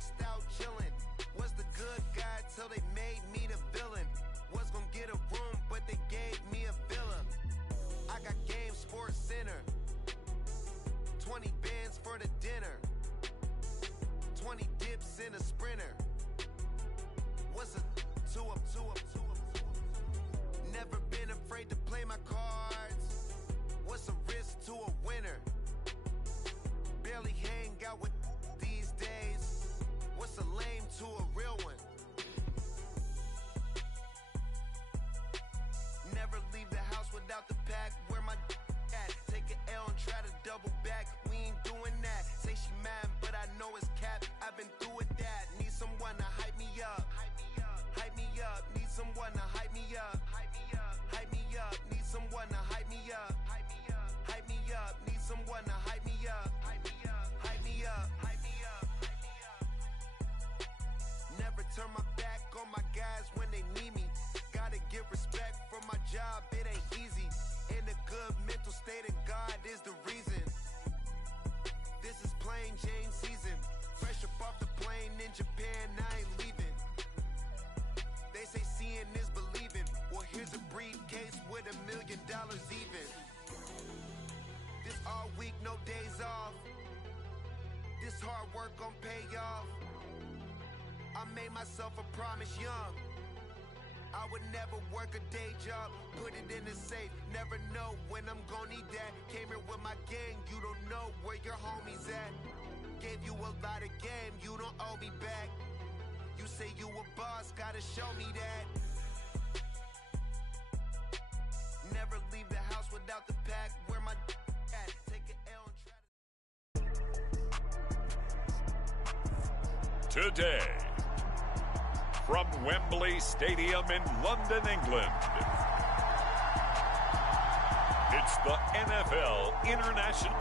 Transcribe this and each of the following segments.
iced out chillin'. Was the good guy till they made me the villain. Was gonna get a room, but they gave me a villa. I got Game Sports Center. 20 bands for the dinner. 20 dips in a Sprinter. What's a two-up? Never been afraid to play my cards. What's a risk to a winner? Barely hang out with these days. What's a lame to a real one? Never leave the house without the pack. Where my at? Take an L and try to double back. We ain't doing that. Say she mad, but I know it's cap. I've been through with that. Need someone to hype me up. Hype me up. Need someone to hype me up. Hype me up. Need someone to hype me up. Hype me up. Need someone to hype me up. Hype me up. Never turn my back on my guys when they need me. Gotta give respect for my job, it ain't easy. In a good mental state and God is the reason. This is plain Jane season. Fresh up off the plane in Japan, I ain't leaving. They say seeing is believing. Well, here's a briefcase with $1 million even. This all week, no days off. This hard work gon' pay off. I made myself a promise young. I would never work a day job, put it in the safe. Never know when I'm gonna need that. Came here with my gang, you don't know where your homies at. Gave you a lot of game, you don't owe me back. You say you a boss, gotta show me that. Never leave the house without the pack. Where my at? Take an L and try to... Today, from Wembley Stadium in London, England, it's the NFL International.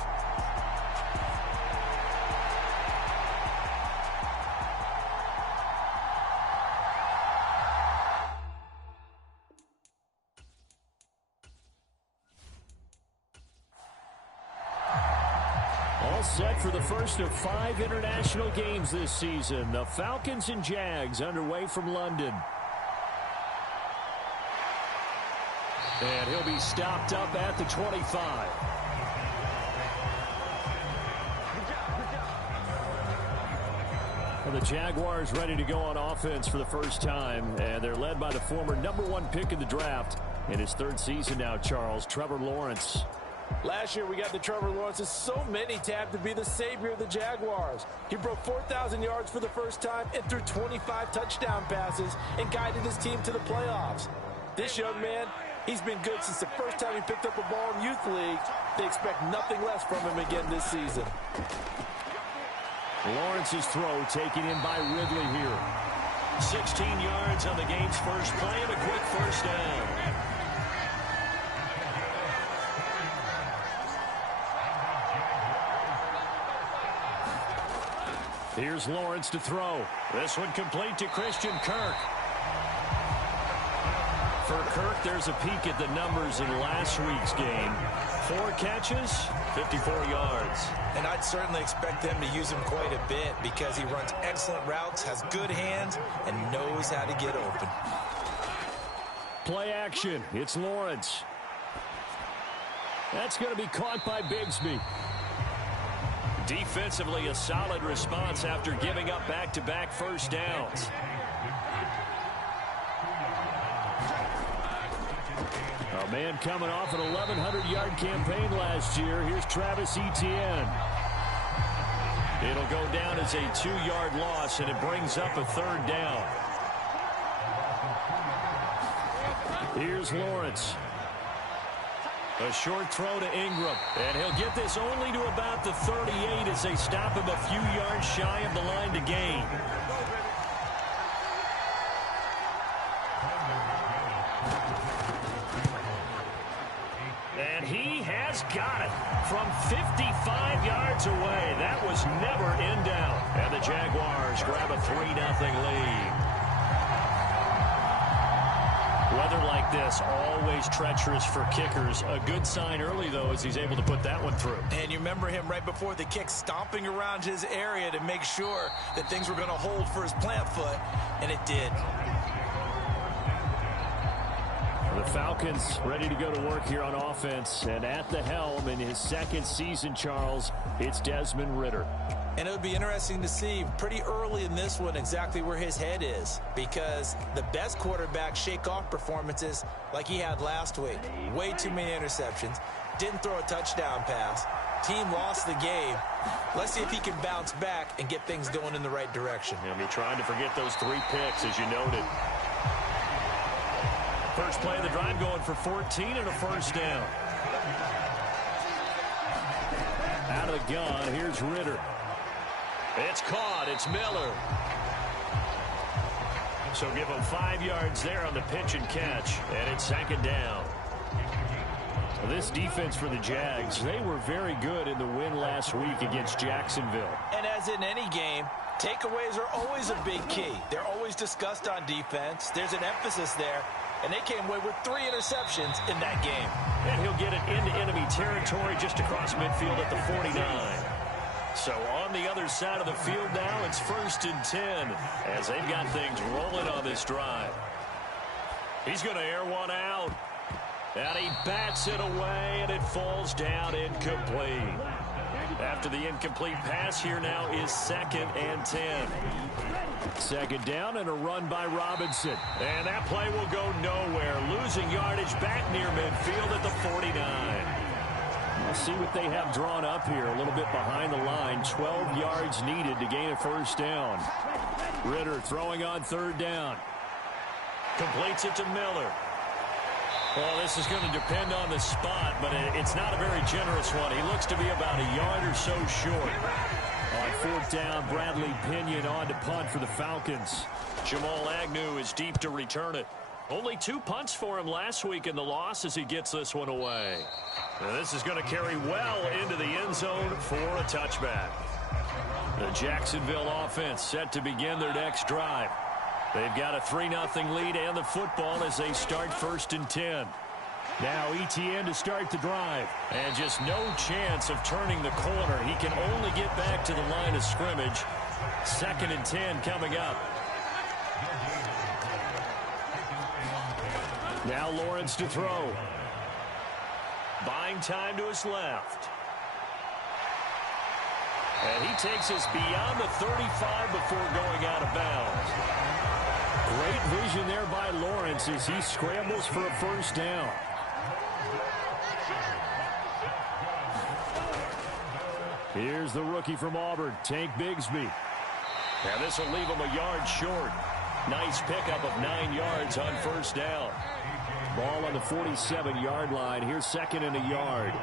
All set for the first of 5 international games this season. The Falcons and Jags underway from London. And he'll be stopped up at the 25. Well, the Jaguars ready to go on offense for the first time. And they're led by the former #1 pick in the draft. In his 3rd season now, Charles, Trevor Lawrence. Last year, we got the Trevor Lawrences. So many tapped to be the savior of the Jaguars. He broke 4,000 yards for the first time and threw 25 touchdown passes and guided his team to the playoffs. This young man, he's been good since the first time he picked up a ball in Youth League. They expect nothing less from him again this season. Lawrence's throw taken in by Ridley here. 16 yards on the game's first play and a quick first down. Here's Lawrence to throw. This one complete to Christian Kirk. For Kirk, there's a peek at the numbers in last week's game. 4 catches, 54 yards. And I'd certainly expect them to use him quite a bit because he runs excellent routes, has good hands, and knows how to get open. Play action. It's Lawrence. That's going to be caught by Bigsby. Defensively, a solid response after giving up back-to-back first downs. A man coming off an 1,100-yard campaign last year. Here's Travis Etienne. It'll go down as a 2-yard loss, and it brings up a 3rd down. Here's Lawrence. A short throw to Ingram. And he'll get this only to about the 38 as they stop him a few yards shy of the line to gain. And he has got it from 55 yards away. That was never in doubt. And the Jaguars grab a 3-0 lead. Weather like this, always treacherous for kickers. A good sign early, though, as he's able to put that one through. And you remember him right before the kick stomping around his area to make sure that things were going to hold for his plant foot, and it did. The Falcons ready to go to work here on offense, and at the helm in his second season, Charles, it's Desmond Ridder. And it would be interesting to see pretty early in this one exactly where his head is, because the best quarterback shake-off performances like he had last week, way too many interceptions, didn't throw a touchdown pass, team lost the game. Let's see if he can bounce back and get things going in the right direction. He'll be trying to forget those 3 picks, as you noted. First play of the drive going for 14 and a first down. Out of the gun, here's Ridder. It's caught. It's Miller. So give him 5 yards there on the pitch and catch, and it's second down. This defense for the Jags, they were very good in the win last week against Jacksonville. And as in any game, takeaways are always a big key. They're always discussed on defense. There's an emphasis there. And they came away with 3 interceptions in that game. And he'll get it into enemy territory just across midfield at the 49. So on the other side of the field now, it's 1st and 10 as they've got things rolling on this drive. He's going to air one out. And he bats it away, and it falls down incomplete. After the incomplete pass, here now is 2nd and 10. Second down and a run by Robinson. And that play will go nowhere. Losing yardage back near midfield at the 49. We'll see what they have drawn up here. A little bit behind the line. 12 yards needed to gain a first down. Ridder throwing on 3rd down. Completes it to Miller. Well, this is going to depend on the spot, but it's not a very generous one. He looks to be about a yard or so short. On 4th down, Bradley Pinion on to punt for the Falcons. Jamal Agnew is deep to return it. Only 2 punts for him last week in the loss as he gets this one away. Now this is going to carry well into the end zone for a touchback. The Jacksonville offense set to begin their next drive. They've got a 3-0 lead and the football as they start 1st and 10. Now Etienne to start the drive. And just no chance of turning the corner. He can only get back to the line of scrimmage. 2nd and 10 coming up. Now Lawrence to throw. Buying time to his left. And he takes us beyond the 35 before going out of bounds. Great vision there by Lawrence as he scrambles for a first down. Here's the rookie from Auburn, Tank Bigsby. Now this will leave him a yard short. Nice pickup of 9 yards on first down. Ball on the 47-yard line. Here's 2nd and a yard.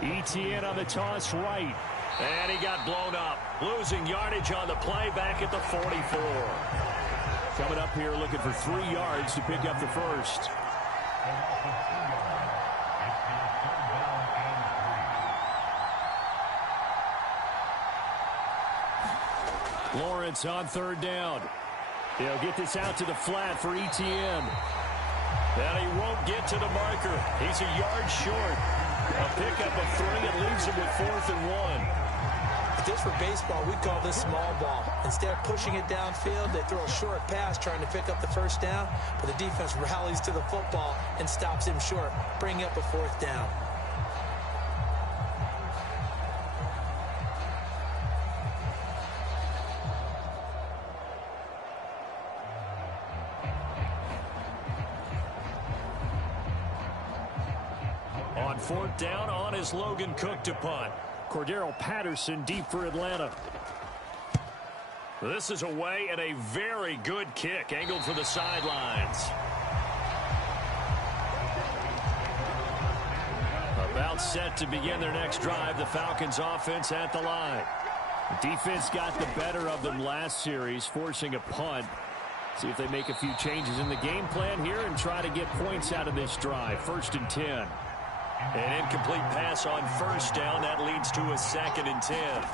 Etienne on the toss right. And he got blown up. Losing yardage on the play back at the 44. Coming up here looking for 3 yards to pick up the first. Lawrence on 3rd down. He'll get this out to the flat for Etienne. And he won't get to the marker. He's a yard short. A pickup of 3 and leaves him with 4th and 1. If this were baseball, we'd call this small ball. Instead of pushing it downfield, they throw a short pass trying to pick up the first down, but the defense rallies to the football and stops him short, bringing up a 4th down. On 4th down, on is Logan Cook to punt. Cordero Patterson deep for Atlanta. This is away and a very good kick, angled for the sidelines. About set to begin their next drive, the Falcons offense at the line. The defense got the better of them last series, forcing a punt. See if they make a few changes in the game plan here and try to get points out of this drive. 1st and 10. An incomplete pass on first down. That leads to a 2nd and 10.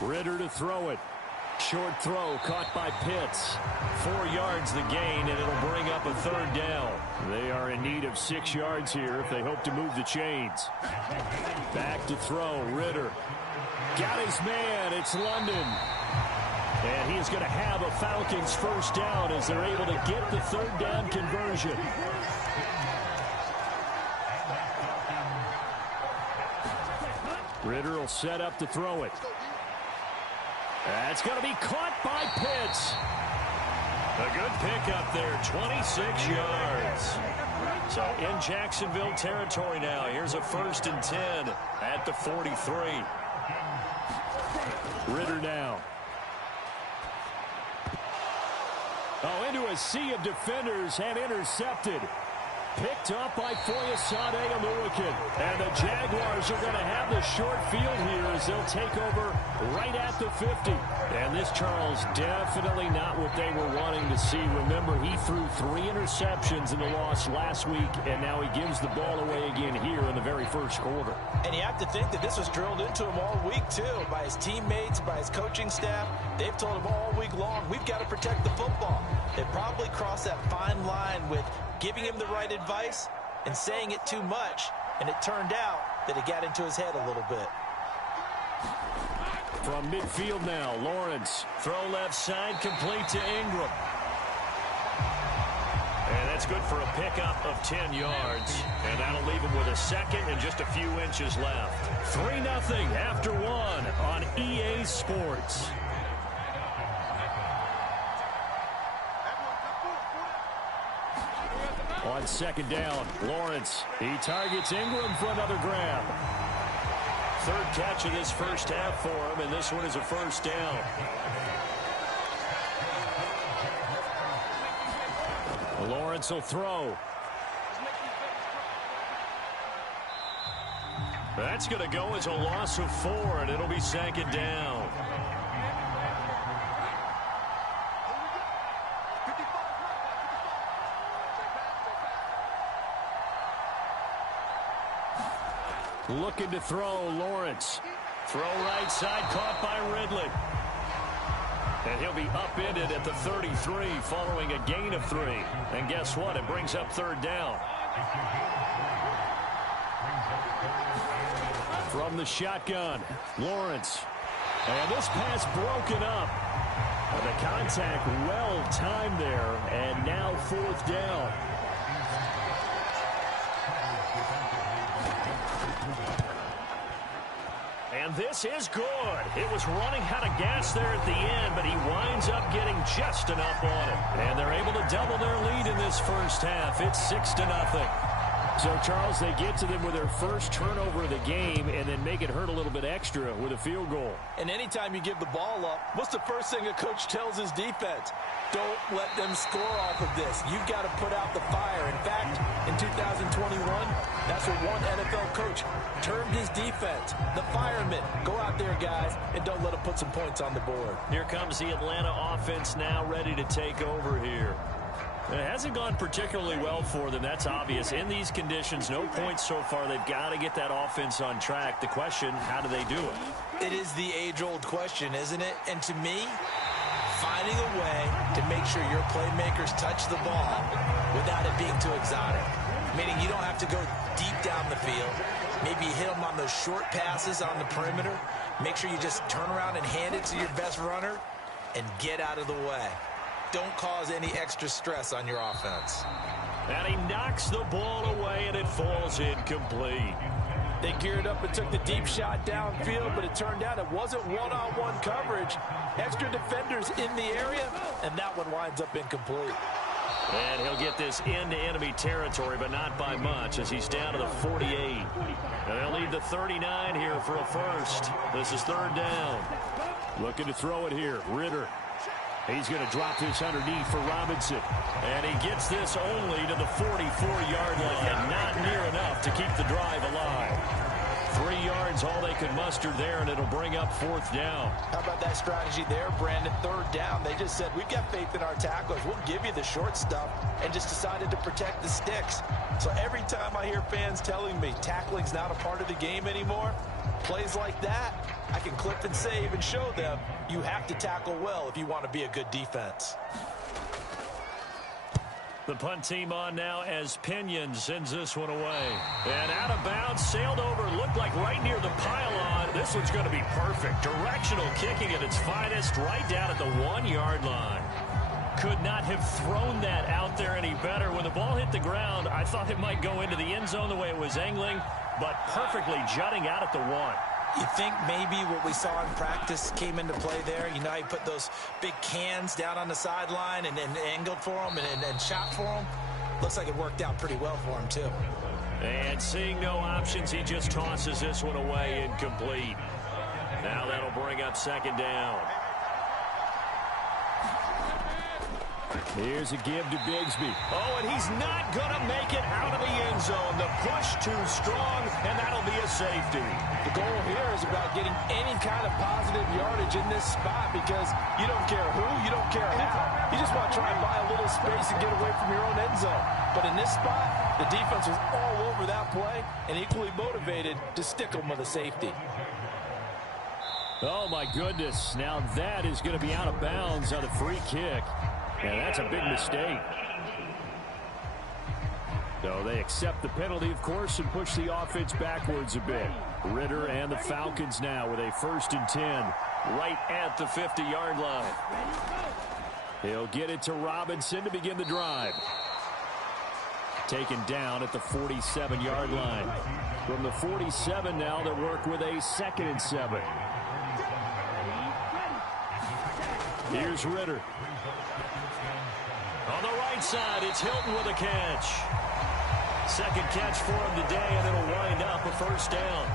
Ridder to throw it. short throw caught by Pitts. 4 yards the gain, and it'll bring up a third down. They are in need of 6 yards here if they hope to move the chains. Back to throw, Ritter. Got his man, it's London. And he is going to have a Falcons first down as they're able to get the third down conversion. Ritter will set up to throw it. That's going to be caught by Pitts. A good pickup there, 26 yards. So in Jacksonville territory now. Here's a 1st and 10 at the 43. Ritter now. Oh, into a sea of defenders and intercepted. Picked up by Foyesade Oluwakin. And the Jaguars are going to have the short field here as they'll take over right at the 50. And this, Charles, definitely not what they were wanting to see. Remember, he threw 3 interceptions in the loss last week, and now he gives the ball away again here in the very first quarter. And you have to think that this was drilled into him all week, too, by his teammates, by his coaching staff. They've told him all week long, we've got to protect the football. They probably crossed that fine line with giving him the right advice and saying it too much, and it turned out that it got into his head a little bit. From midfield now, Lawrence. Throw left side, complete to Ingram. And that's good for a pickup of 10 yards. And that'll leave him with a second and just a few inches left. 3-0 after 1 on EA Sports. On 2nd down, Lawrence. He targets Ingram for another grab. 3rd catch of this first half for him, and this one is a first down. Lawrence will throw. That's going to go as a loss of 4, and it'll be 2nd down. Looking to throw, Lawrence. Throw right side, caught by Ridley. And he'll be upended at the 33 following a gain of 3. And guess what? It brings up 3rd down. From the shotgun, Lawrence. And this pass broken up. And the contact well timed there. And now 4th down. And this is good. It was running out of gas there at the end, but he winds up getting just enough on it. And they're able to double their lead in this first half. It's 6-0. So, Charles, they get to them with their first turnover of the game and then make it hurt a little bit extra with a field goal. And anytime you give the ball up, what's the first thing a coach tells his defense? Don't let them score off of this. You've got to put out the fire. In fact, in 2021, that's what one NFL coach termed his defense, the firemen. Go out there, guys, and don't let them put some points on the board. Here comes the Atlanta offense now ready to take over here. It hasn't gone particularly well for them. That's obvious. In these conditions, no points so far. They've got to get that offense on track. The question, how do they do it? It is the age-old question, isn't it? And to me, finding a way to make sure your playmakers touch the ball without it being too exotic. Meaning you don't have to go deep down the field. Maybe you hit them on those short passes on the perimeter. Make sure you just turn around and hand it to your best runner and get out of the way. Don't cause any extra stress on your offense. And he knocks the ball away, and it falls incomplete. They geared up and took the deep shot downfield, but it turned out it wasn't one-on-one coverage. Extra defenders in the area, and that one winds up incomplete. And he'll get this into enemy territory, but not by much, as he's down to the 48. And they'll lead the 39 here for a first. This is 3rd down. Looking to throw it here, Ritter. He's going to drop this underneath for Robinson. And he gets this only to the 44-yard line, and not near enough to keep the drive alive. 3 yards, all they could muster there, and it'll bring up 4th down. How about that strategy there, Brandon? 3rd down. They just said, we've got faith in our tacklers. We'll give you the short stuff, and just decided to protect the sticks. So every time I hear fans telling me tackling's not a part of the game anymore, Plays like that, I can clip and save and show them you have to tackle well if you want to be a good defense. The punt team on now as Pinion sends this one away. And out of bounds, sailed over, looked like right near the pylon. This one's going to be perfect. Directional kicking at its finest, right down at the 1-yard line. Could not have thrown that out there any better. When the ball hit the ground, I thought it might go into the end zone the way it was angling, but perfectly jutting out at the 1. You think maybe what we saw in practice came into play there? You know, he put those big cans down on the sideline and angled for them and shot for them. Looks like it worked out pretty well for him, too. And seeing no options, he just tosses this one away incomplete. Now that'll bring up second down. Here's a give to Bigsby. Oh, and he's not going to make it out of the end zone. The push too strong, and that'll be a safety. The goal here is about getting any kind of positive yardage in this spot because you don't care who, you don't care how. You just want to try and buy a little space and get away from your own end zone. But in this spot, the defense was all over that play and equally motivated to stick them with a safety. Oh, my goodness. Now that is going to be out of bounds on the free kick. And that's a big mistake. So they accept the penalty, of course, and push the offense backwards a bit. Ritter and the Falcons now with a 1st and 10. Right at the 50-yard line. He'll get it to Robinson to begin the drive. Taken down at the 47-yard line. From the 47 now, they'll work with a 2nd and 7. Here's Ritter. On the right side, it's Hilton with a catch. Second catch for him today, and it'll wind up a 1st down.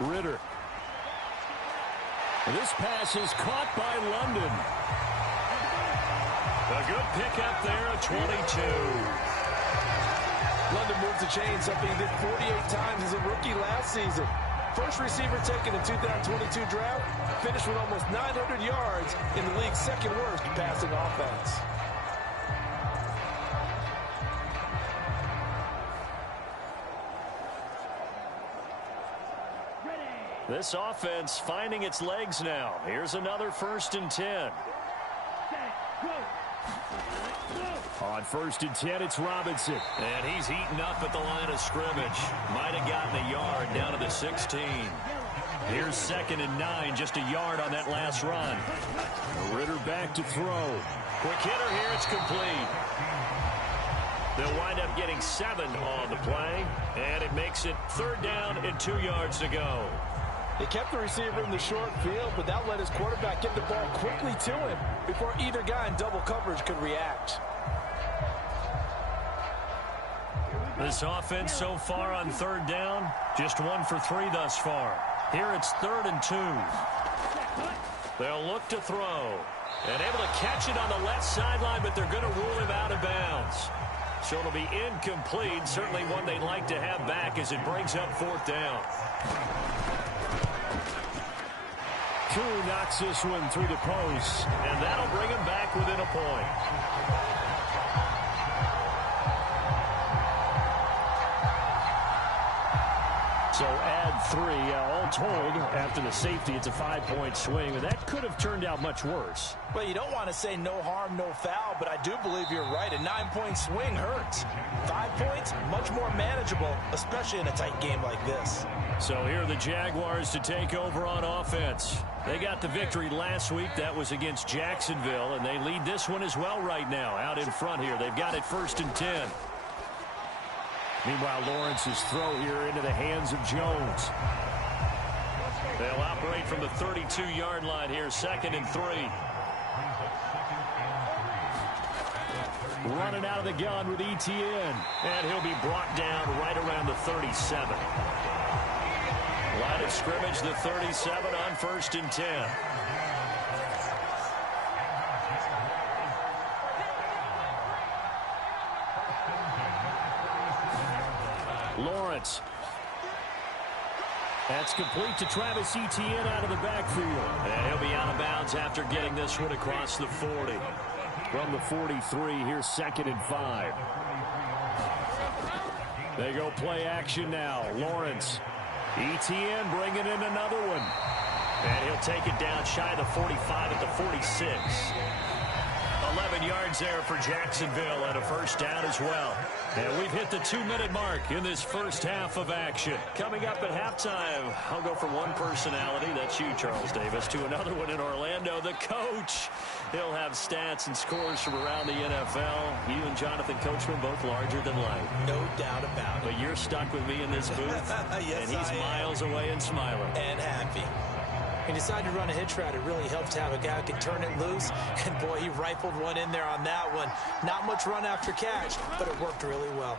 Ritter. This pass is caught by London. A good pickup there at 22. London moved the chain, something he did 48 times as a rookie last season. First receiver taken in 2022 draft, finished with almost 900 yards in the league's 2nd worst passing offense. This offense finding its legs now. Here's another 1st and 10. On 1st and 10, it's Robinson. And he's heating up at the line of scrimmage. Might have gotten a yard down to the 16. Here's 2nd and 9, just a yard on that last run. Ritter back to throw. Quick hitter here, it's complete. They'll wind up getting 7 on the play, and it makes it 3rd down and 2 yards to go. They kept the receiver in the short field, but that let his quarterback get the ball quickly to him before either guy in double coverage could react. This offense so far on 3rd down, just 1 for 3 thus far. Here it's 3rd and 2. They'll look to throw. And able to catch it on the left sideline, but they're going to rule him out of bounds. So it'll be incomplete. Certainly one they'd like to have back as it brings up 4th down. Koo knocks this one through the post. And that'll bring him back within a point. So add 3. All told, after the safety, it's a 5-point swing. And that could have turned out much worse. Well, you don't want to say no harm, no foul, but I do believe you're right. A 9-point swing hurts. 5 points, much more manageable, especially in a tight game like this. So here are the Jaguars to take over on offense. They got the victory last week. That was against Jacksonville, and they lead this one as well right now out in front here. They've got it 1st and 10. Meanwhile, Lawrence's throw here into the hands of Jones. They'll operate from the 32-yard line here, 2nd and 3. Running out of the gun with ETN. And he'll be brought down right around the 37. Line of scrimmage, the 37 on 1st and 10. Lawrence. That's complete to Travis Etienne out of the backfield. And he'll be out of bounds after getting this one across the 40. From the 43, here's 2nd and 5. They go play action now. Lawrence. Etienne bringing in another one. And he'll take it down shy of the 45 at the 46. 11 yards there for Jacksonville and a first down as well. And we've hit the 2-minute mark in this first half of action. Coming up at halftime, I'll go from one personality, that's you, Charles Davis, to another one in Orlando, the coach. He'll have stats and scores from around the NFL. You and Jonathan Coachman both larger than life. No doubt about it. But you're stuck with me in this booth. Yes, and he's miles away and smiling. And happy. He decided to run a hitch route. It really helped to have a guy who can turn it loose. And, boy, he rifled one in there on that one. Not much run after catch, but it worked really well.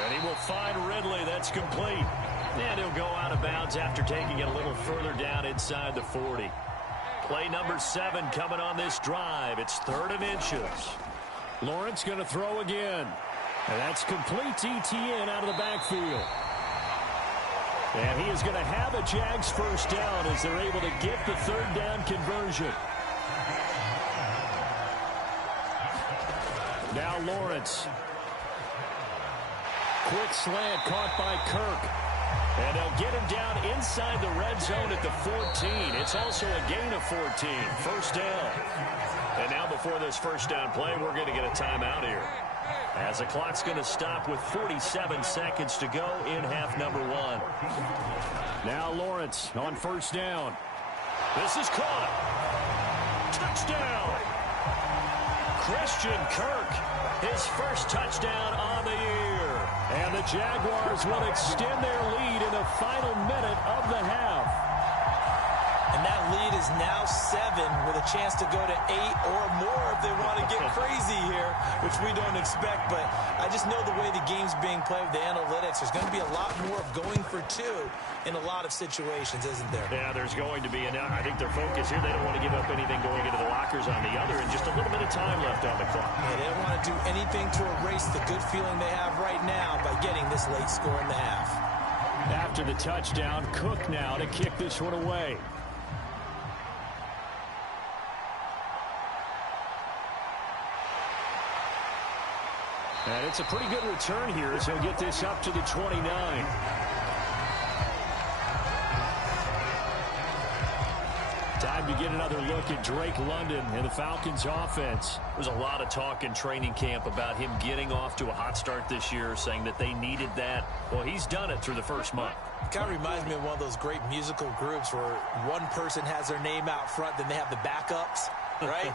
And he will find Ridley. That's complete. And he'll go out of bounds after taking it a little further down inside the 40. Play number 7 coming on this drive. It's 3rd and inches. Lawrence going to throw again. And that's complete to Etienne out of the backfield. And he is going to have a Jags first down as they're able to get the 3rd down conversion. Now Lawrence. Quick slant caught by Kirk. And they'll get him down inside the red zone at the 14. It's also a gain of 14. First down. And now before this first down play, we're going to get a timeout here, as the clock's going to stop with 47 seconds to go in half number 1. Now Lawrence on first down. This is caught. Touchdown. Christian Kirk, his first touchdown on the year. And the Jaguars will extend their lead in the final minute of the half. And that lead is now 7 with a chance to go to 8 or more if they want to get crazy here, which we don't expect. But I just know the way the game's being played with the analytics, there's going to be a lot more of going for 2 in a lot of situations, isn't there? Yeah, there's going to be. And I think their focus here, they don't want to give up anything going into the lockers on the other, and just a little bit of time left on the clock. Yeah, they don't want to do anything to erase the good feeling they have right now by getting this late score in the half. After the touchdown, Cook now to kick this one away. And it's a pretty good return here as he'll get this up to the 29. Time to get another look at Drake London and the Falcons offense. There's a lot of talk in training camp about him getting off to a hot start this year, saying that they needed that. Well, he's done it through the first month. It kind of reminds me of one of those great musical groups where one person has their name out front, then they have the backups. Right?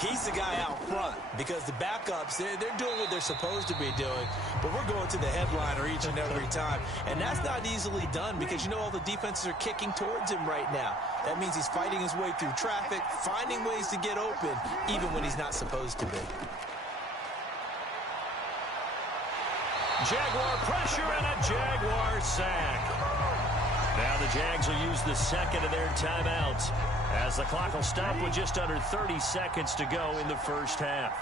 He's the guy out front because the backups, they're doing what they're supposed to be doing, but we're going to the headliner each and every time. And that's not easily done because, you know, all the defenses are kicking towards him right now. That means he's fighting his way through traffic, finding ways to get open, even when he's not supposed to be. Jaguar pressure and a Jaguar sack. Now the Jags will use the second of their timeouts, as the clock will stop with just under 30 seconds to go in the first half.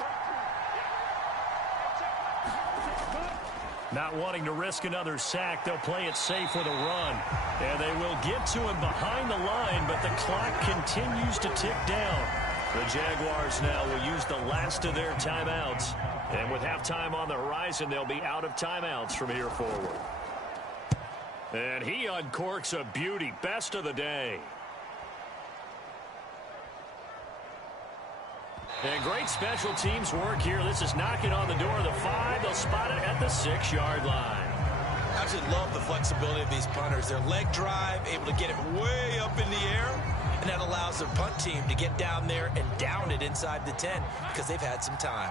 Not wanting to risk another sack, they'll play it safe with a run. And they will get to him behind the line, but the clock continues to tick down. The Jaguars now will use the last of their timeouts. And with halftime on the horizon, they'll be out of timeouts from here forward. And he uncorks a beauty. Best of the day. And great special teams work here. This is knocking on the door of the 5. They'll spot it at the 6-yard line. I absolutely love the flexibility of these punters. Their leg drive, able to get it way up in the air, and that allows their punt team to get down there and down it inside the 10 because they've had some time.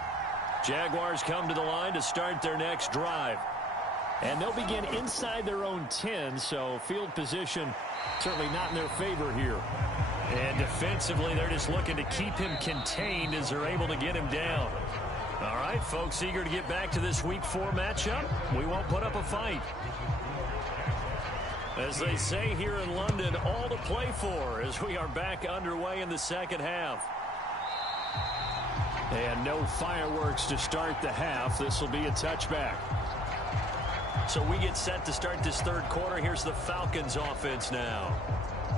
Jaguars come to the line to start their next drive. And they'll begin inside their own 10, so field position certainly not in their favor here. And defensively, they're just looking to keep him contained as they're able to get him down. All right, folks, eager to get back to this Week 4 matchup. We won't put up a fight. As they say here in London, all to play for as we are back underway in the second half. And no fireworks to start the half. This will be a touchback. So we get set to start this third quarter. Here's the Falcons offense now.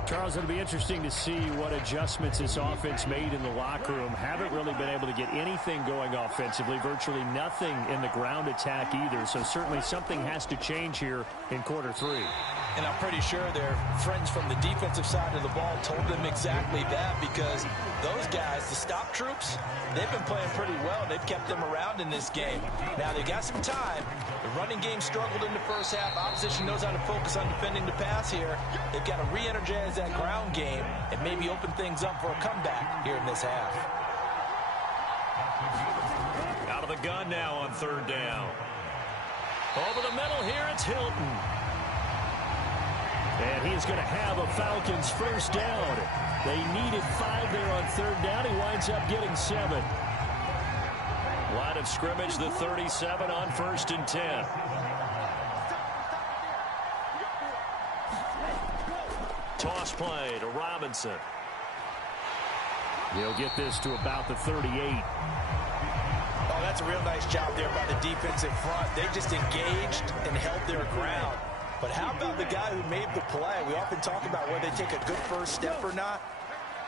Charles, it'll be interesting to see what adjustments this offense made in the locker room. Haven't really been able to get anything going offensively, virtually nothing in the ground attack either. So certainly something has to change here in quarter three. And I'm pretty sure their friends from the defensive side of the ball told them exactly that, because those guys, the stop troops, they've been playing pretty well. They've kept them around in this game. Now, they got some time. The running game struggled in the first half. Opposition knows how to focus on defending the pass here. They've got to re-energize that ground game and maybe open things up for a comeback here in this half. Out of the gun now on third down. Over the middle here, it's Hilton. And he's going to have a Falcons first down. They needed 5 there on third down. He winds up getting 7. Line of scrimmage, the 37 on 1st and 10. Toss play to Robinson. He'll get this to about the 38. Oh, that's a real nice job there by the defensive front. They just engaged and held their ground. But how about the guy who made the play? We often talk about whether they take a good first step or not.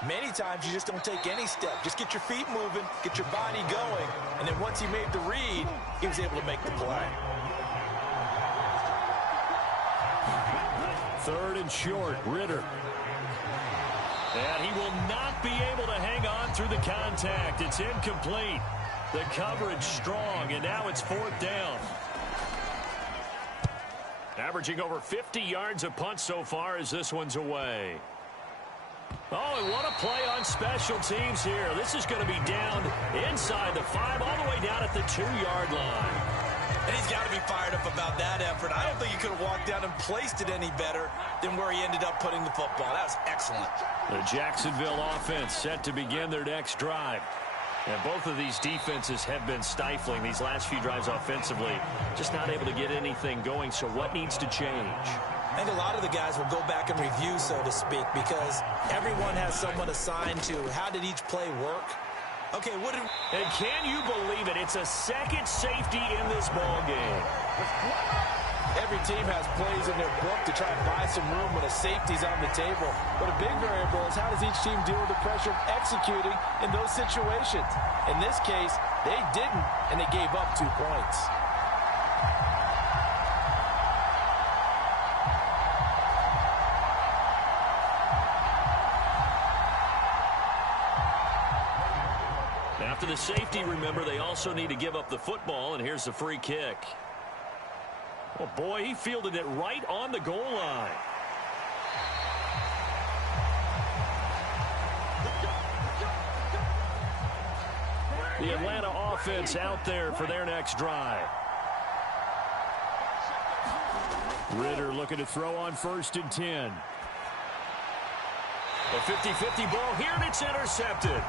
Many times you just don't take any step. Just get your feet moving, get your body going, and then once he made the read, he was able to make the play. Third and short, Ritter. And he will not be able to hang on through the contact. It's incomplete. The coverage strong, and now it's 4th down. Averaging over 50 yards a punt so far as this one's away. Oh, and what a play on special teams here. This is going to be down inside the 5, all the way down at the 2-yard line. And he's got to be fired up about that effort. I don't think he could have walked down and placed it any better than where he ended up putting the football. That was excellent. The Jacksonville offense set to begin their next drive. And both of these defenses have been stifling these last few drives offensively. Just not able to get anything going, so what needs to change? I think a lot of the guys will go back and review, so to speak, because everyone has someone assigned to how did each play work. Okay, and can you believe it? It's a second safety in this ball game. Every team has plays in their book to try and buy some room when a safety's on the table. But a big variable is how does each team deal with the pressure of executing in those situations. In this case, they didn't, and they gave up 2 points. After the safety, remember, they also need to give up the football, and here's the free kick. Oh, boy, he fielded it right on the goal line. The Atlanta offense out there for their next drive. Ritter looking to throw on 1st and 10. A 50-50 ball here, and it's intercepted.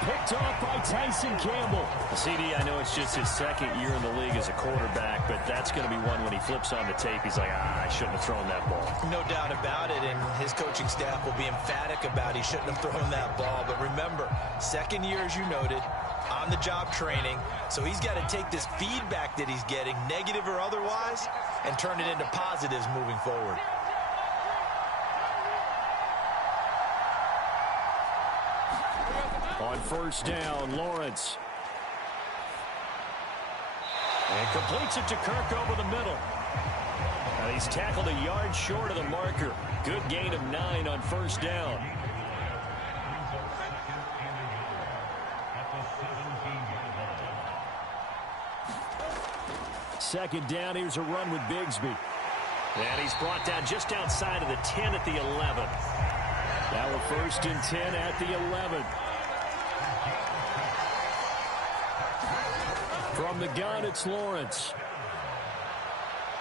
Picked off by Tyson Campbell. CD, I know it's just his second year in the league as a quarterback, but that's going to be one when he flips on the tape. He's like, I shouldn't have thrown that ball. No doubt about it, and his coaching staff will be emphatic about he shouldn't have thrown that ball. But remember, second year, as you noted, on-the-job training, so he's got to take this feedback that he's getting, negative or otherwise, and turn it into positives moving forward. On 1st down, Lawrence. And completes it to Kirk over the middle. Now he's tackled a yard short of the marker. Good gain of 9 on 1st down. Second down, here's a run with Bigsby. And he's brought down just outside of the 10 at the 11. Now a 1st and 10 at the 11. From the gun, it's Lawrence.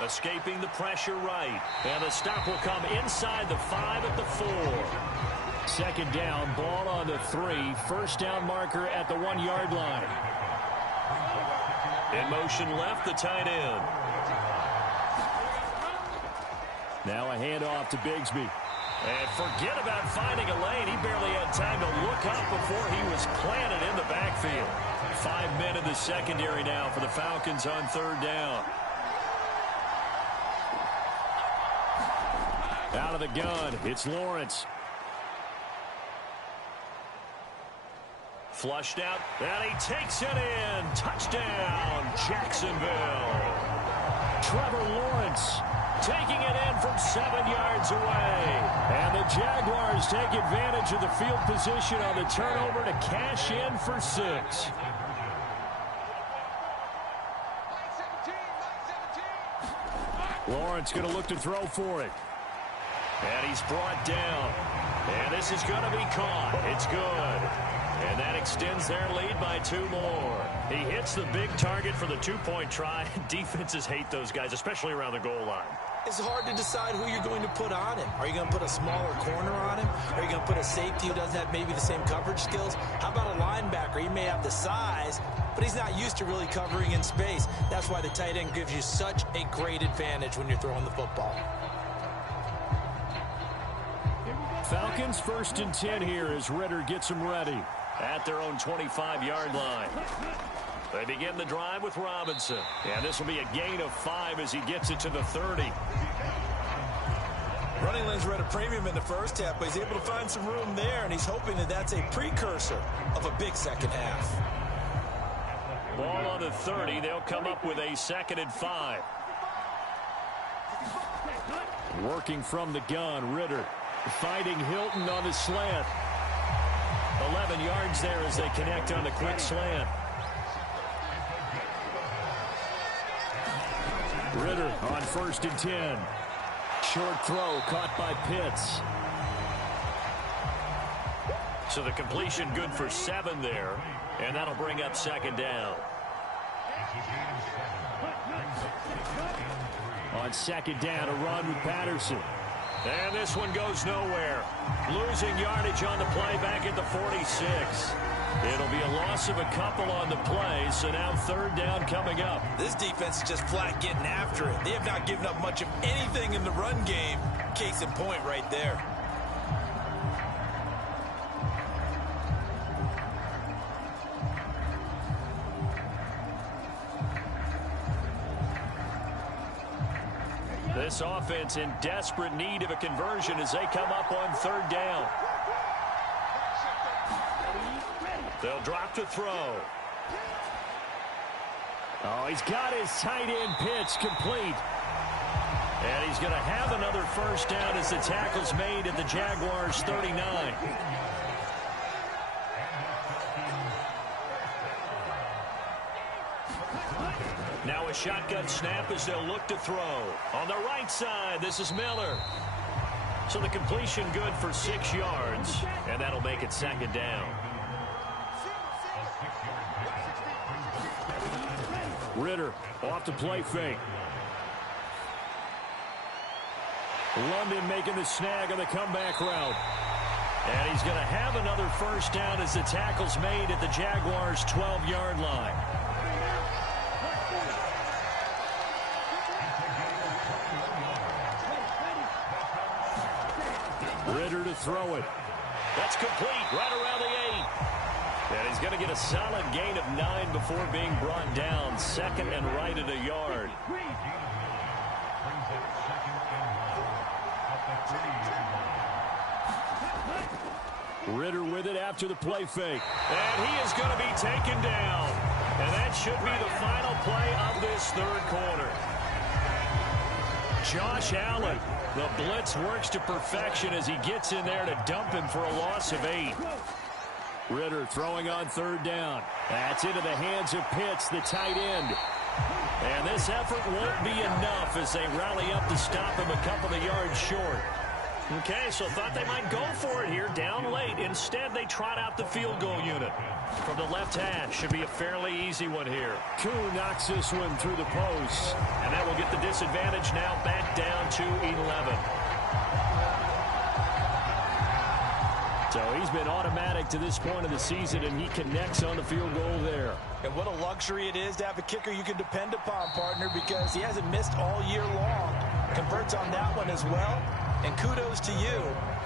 Escaping the pressure right. And the stop will come inside the 5 at the 4. Second down, ball on the 3. 1st down marker at the 1-yard line. In motion left, the tight end. Now a handoff to Bigsby. And forget about finding a lane. He barely had time to look up before he was planted in the backfield. 5 men in the secondary now for the Falcons on third down. Out of the gun, it's Lawrence. Flushed out, and he takes it in. Touchdown, Jacksonville. Trevor Lawrence taking it in from 7 yards away. And the Jaguars take advantage of the field position on the turnover to cash in for 6. Lawrence going to look to throw for it. And he's brought down. And this is going to be caught. It's good. And that extends their lead by 2 more. He hits the big target for the 2-point try. Defenses hate those guys, especially around the goal line. It's hard to decide who you're going to put on him. Are you going to put a smaller corner on him? Are you going to put a safety who doesn't have maybe the same coverage skills? How about a linebacker? He may have the size, but he's not used to really covering in space. That's why the tight end gives you such a great advantage when you're throwing the football. Falcons 1st and 10 here as Ritter gets them ready. At their own 25-yard line. They begin the drive with Robinson. And this will be a gain of 5 as he gets it to the 30. Running lanes were at a premium in the first half, but he's able to find some room there, and he's hoping that that's a precursor of a big second half. Ball on the 30. They'll come up with a 2nd and 5. Working from the gun, Ritter fighting Hilton on the slant. 11 yards there as they connect on the quick slant. Ritter on 1st and 10. Short throw caught by Pitts. So the completion good for 7 there, and that'll bring up 2nd down. On 2nd down, a run with Patterson. And this one goes nowhere. Losing yardage on the play back at the 46. It'll be a loss of a couple on the play, so now 3rd down coming up. This defense is just flat getting after it. They have not given up much of anything in the run game. Case in point right there. This offense in desperate need of a conversion as they come up on 3rd down. They'll drop to throw. Oh, he's got his tight end pitch complete. And he's going to have another 1st down as the tackle's made at the Jaguars' 39. Now a shotgun snap as they'll look to throw. On the right side, this is Miller. So the completion good for 6 yards, and that'll make it 2nd down. Ritter off the play fake. London making the snag on the comeback route. And he's going to have another 1st down as the tackle's made at the Jaguars' 12-yard line. Ritter to throw it. That's complete right around the 8. And he's going to get a solid gain of 9 before being brought down. 2nd and right at a yard. Ritter with it after the play fake. And he is going to be taken down. And that should be the final play of this 3rd quarter. Josh Allen, the blitz works to perfection as he gets in there to dump him for a loss of 8. Ritter throwing on 3rd down. That's into the hands of Pitts, the tight end. And this effort won't be enough as they rally up to stop him a couple of yards short. Okay, so thought they might go for it here, down late. Instead, they trot out the field goal unit. From the left hash, should be a fairly easy one here. Koo knocks this one through the post. And that will get the disadvantage now back down to 11. So he's been automatic to this point of the season, and he connects on the field goal there. And what a luxury it is to have a kicker you can depend upon, partner, because he hasn't missed all year long. Converts on that one as well. And kudos to you.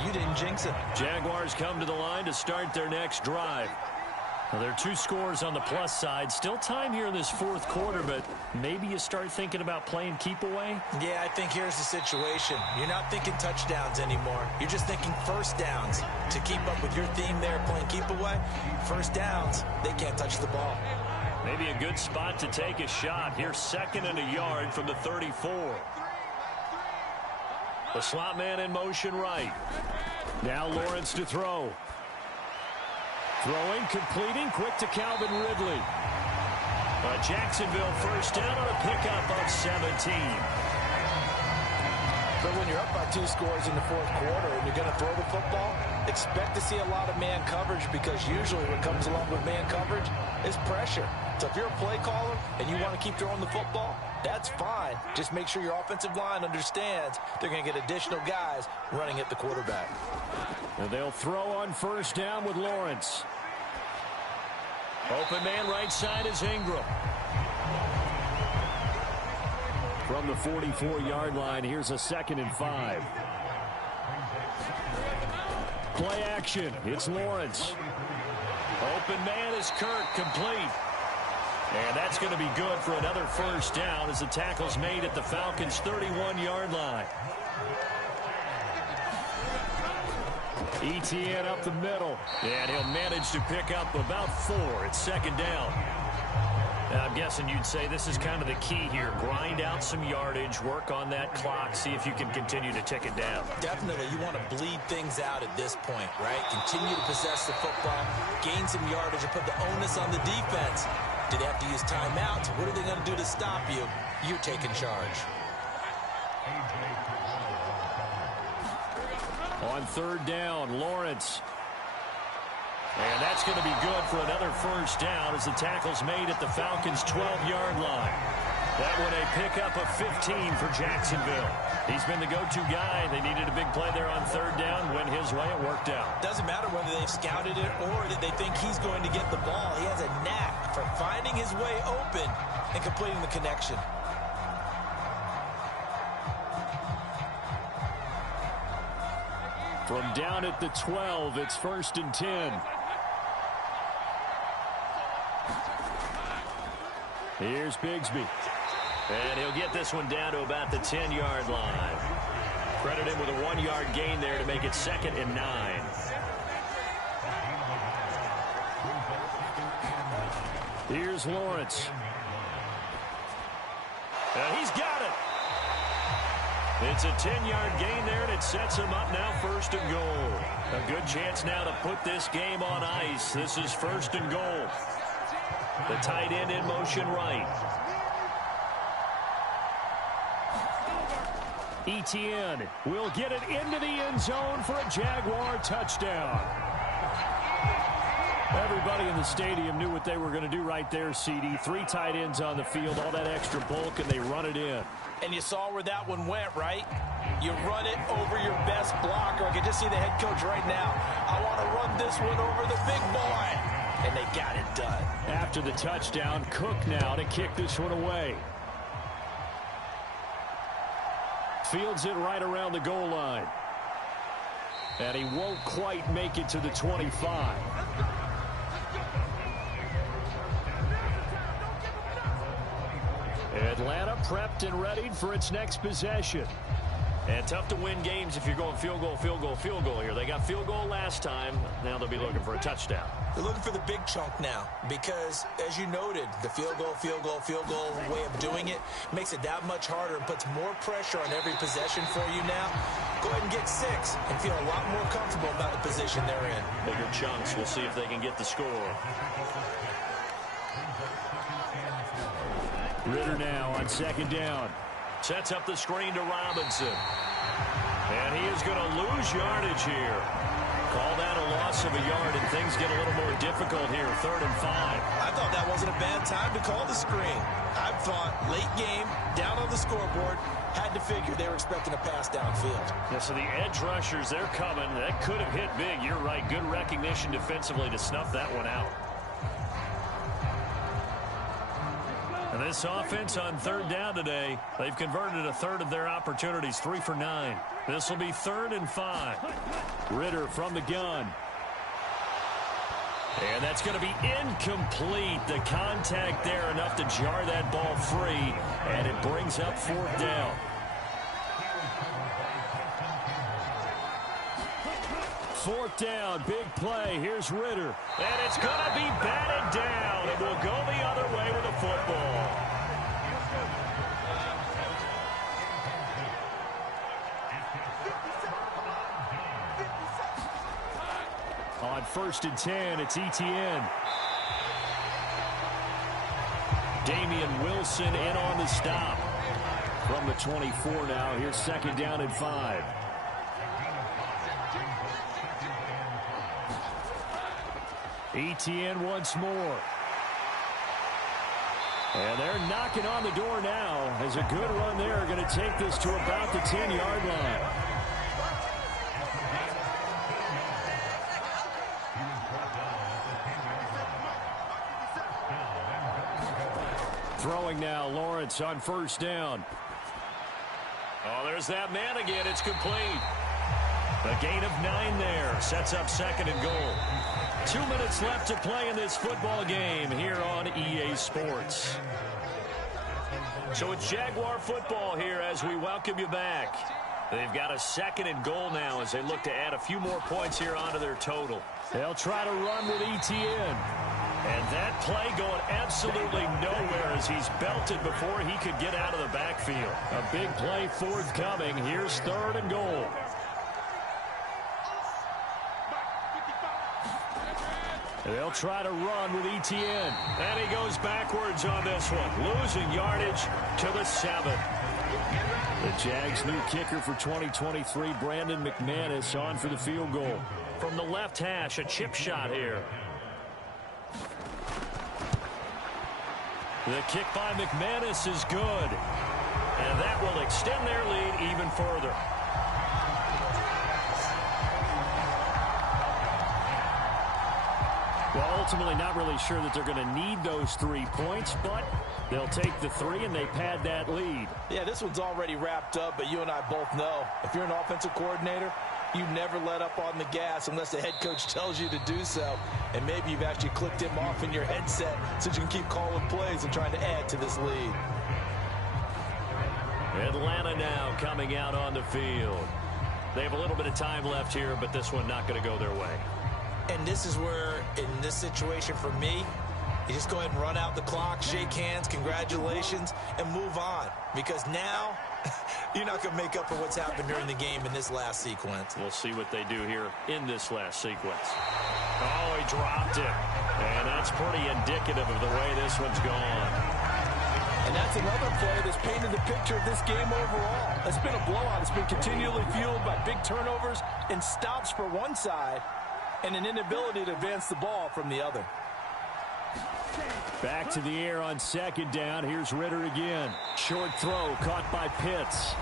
You didn't jinx it. Jaguars come to the line to start their next drive. Well, there are 2 scores on the plus side. Still time here in this fourth quarter, but maybe you start thinking about playing keep away? Yeah, I think here's the situation. You're not thinking touchdowns anymore. You're just thinking first downs. To keep up with your theme there, playing keep away, first downs, they can't touch the ball. Maybe a good spot to take a shot. Here's 2nd and a yard from the 34. The slot man in motion right. Now Lawrence to throw. Throwing, completing, quick to Calvin Ridley. Jacksonville first down on a pickup of 17. But when you're up by 2 scores in the fourth quarter and you're going to throw the football, expect to see a lot of man coverage, because usually what comes along with man coverage is pressure. So if you're a play caller and you want to keep throwing the football, that's fine. Just make sure your offensive line understands they're going to get additional guys running at the quarterback. And they'll throw on first down with Lawrence. Open man right side is Ingram. From the 44-yard line, here's a 2nd and 5. Play action. It's Lawrence. Open man is Kirk, complete. And that's going to be good for another first down as the tackle's made at the Falcons' 31-yard line. ETN up the middle. And he'll manage to pick up about 4. It's 2nd down. Now, I'm guessing you'd say this is kind of the key here. Grind out some yardage, work on that clock, see if you can continue to tick it down. Definitely, you want to bleed things out at this point, right? Continue to possess the football, gain some yardage, and put the onus on the defense. Do they have to use timeouts? What are they going to do to stop you? You're taking charge. On 3rd down, Lawrence. And that's going to be good for another first down as the tackle's made at the Falcons' 12-yard line. That one a pickup of 15 for Jacksonville. He's been the go-to guy. They needed a big play there on 3rd down. Went his way. It worked out. Doesn't matter whether they've scouted it or that they think he's going to get the ball. He has a knack for finding his way open and completing the connection. From down at the 12, it's 1st and 10. Here's Bigsby. And he'll get this one down to about the 10-yard line. Credit him with a 1-yard gain there to make it 2nd and 9. Here's Lawrence. And he's got it. It's a 10-yard gain there, and it sets him up now 1st and goal. A good chance now to put this game on ice. This is 1st and goal. The tight end in motion right. ETN will get it into the end zone for a Jaguar touchdown. Everybody in the stadium knew what they were going to do right there, CD. 3 tight ends on the field, all that extra bulk, and they run it in. And you saw where that one went, right? You run it over your best blocker. I can just see the head coach right now. I want to run this one over the big boy. And they got it done. After the touchdown, Cook now to kick this one away. Fields it right around the goal line. And he won't quite make it to the 25. Atlanta prepped and readied for its next possession. And tough to win games if you're going field goal, field goal, field goal here. They got field goal last time. Now they'll be looking for a touchdown. They're looking for the big chunk now because, as you noted, the field goal way of doing it makes it that much harder and puts more pressure on every possession for you now. Go ahead and get 6 and feel a lot more comfortable about the position they're in. Bigger chunks. We'll see if they can get the score. Ritter now on 2nd down. Sets up the screen to Robinson. And he is going to lose yardage here. Call that a loss of a yard, and things get a little more difficult here. 3rd and 5. I thought that wasn't a bad time to call the screen. I thought late game, down on the scoreboard, had to figure they were expecting a pass downfield. Yeah, so the edge rushers, they're coming. That could have hit big. You're right. Good recognition defensively to snuff that one out. And this offense on third down today, they've converted a third of their opportunities, 3 for 9. This will be 3rd and 5. Ritter from the gun. And that's going to be incomplete. The contact there enough to jar that ball free, and it brings up 4th down. Fourth down, big play. Here's Ritter. And it's going to be batted down. It will go the other way with the football. On 1st and 10, it's Etienne. Damian Wilson in on the stop. From the 24 now, here's 2nd down and 5. Etienne once more. And they're knocking on the door now as a good run there. Going to take this to about the 10-yard line. Throwing now, Lawrence on 1st down. Oh, there's that man again. It's complete. A gain of 9 there. Sets up 2nd and goal. 2 minutes left to play in this football game here on EA Sports. So it's Jaguar football here as we welcome you back. They've got a 2nd and goal now as they look to add a few more points here onto their total. They'll try to run with Etienne. And that play going absolutely nowhere as he's belted before he could get out of the backfield. A big play forthcoming. Here's 3rd and goal. They'll try to run with Etienne. And he goes backwards on this one, losing yardage to the 7. The Jags' new kicker for 2023, Brandon McManus, on for the field goal. From the left hash, a chip shot here. The kick by McManus is good. And that will extend their lead even further. Well, ultimately not really sure that they're going to need those 3 points, but they'll take the 3 and they pad that lead. Yeah, this one's already wrapped up, but you and I both know if you're an offensive coordinator, you never let up on the gas unless the head coach tells you to do so. And maybe you've actually clicked him off in your headset so you can keep calling plays and trying to add to this lead. Atlanta now coming out on the field. They have a little bit of time left here, but this one not going to go their way. And this is where, in this situation for me, you just go ahead and run out the clock, shake hands, congratulations, and move on. Because now, you're not going to make up for what's happened during the game in this last sequence. We'll see what they do here in this last sequence. Oh, he dropped it. And that's pretty indicative of the way this one's gone. And that's another play that's painted the picture of this game overall. It's been a blowout. It's been continually fueled by big turnovers and stops for one side and an inability to advance the ball from the other. Back to the air on 2nd down. Here's Ritter again. Short throw caught by Pitts.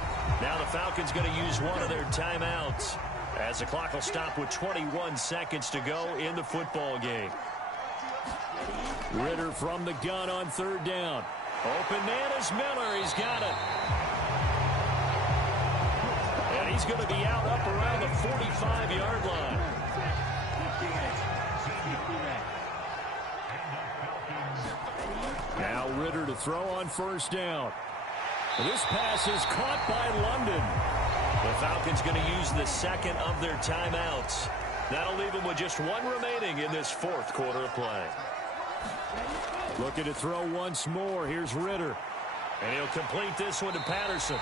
Now the Falcons going to use one of their timeouts as the clock will stop with 21 seconds to go in the football game. Ritter from the gun on 3rd down. Open man is Miller. He's got it. And he's going to be out up around the 45-yard line. Now Ritter to throw on 1st down. This pass is caught by London. The Falcons going to use the 2nd of their timeouts. That'll leave them with just 1 remaining in this 4th quarter of play. Looking to throw once more. Here's Ritter. And he'll complete this one to Patterson.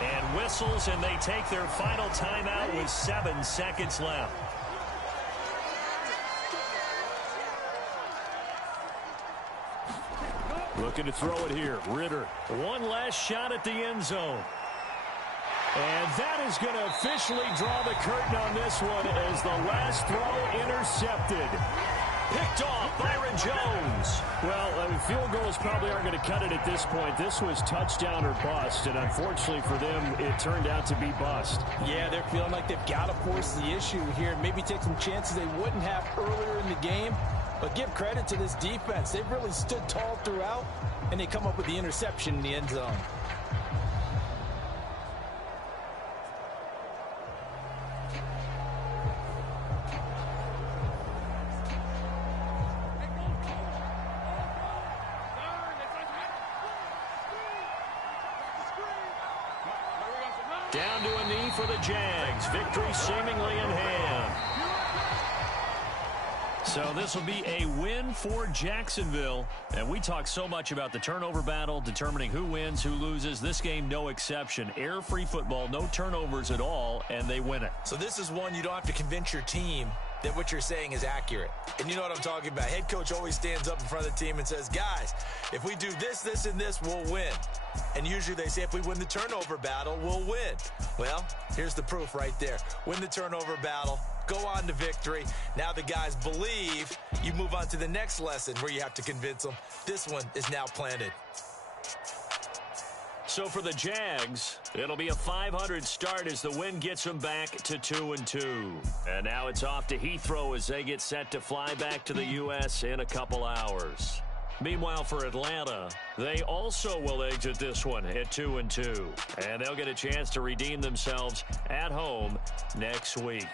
And whistles, and they take their final timeout with 7 seconds left. Looking to throw it here. Ritter. One last shot at the end zone. And that is going to officially draw the curtain on this one as the last throw intercepted. Picked off Byron Jones. Well, field goals probably aren't going to cut it at this point. This was touchdown or bust, and unfortunately for them, it turned out to be bust. Yeah, they're feeling like they've got to force the issue here. Maybe take some chances they wouldn't have earlier in the game. But give credit to this defense. They've really stood tall throughout, and they come up with the interception in the end zone. Down to a knee for the Jags. Victory seemingly in hand. So this will be a win for Jacksonville. And we talk so much about the turnover battle, determining who wins, who loses. This game, no exception. Air-free football, no turnovers at all, and they win it. So this is one you don't have to convince your team that what you're saying is accurate. And you know what I'm talking about. Head coach always stands up in front of the team and says, guys, if we do this, this, and this, we'll win. And usually they say if we win the turnover battle, we'll win. Well, here's the proof right there. Win the turnover battle, go on to victory. Now the guys believe. You move on to the next lesson where you have to convince them. This one is now planted. So for the Jags, it'll be a 500 start as the win gets them back to 2-2. And now it's off to Heathrow as they get set to fly back to the U.S. in a couple hours. Meanwhile, for Atlanta, they also will exit this one at 2-2. And they'll get a chance to redeem themselves at home next week.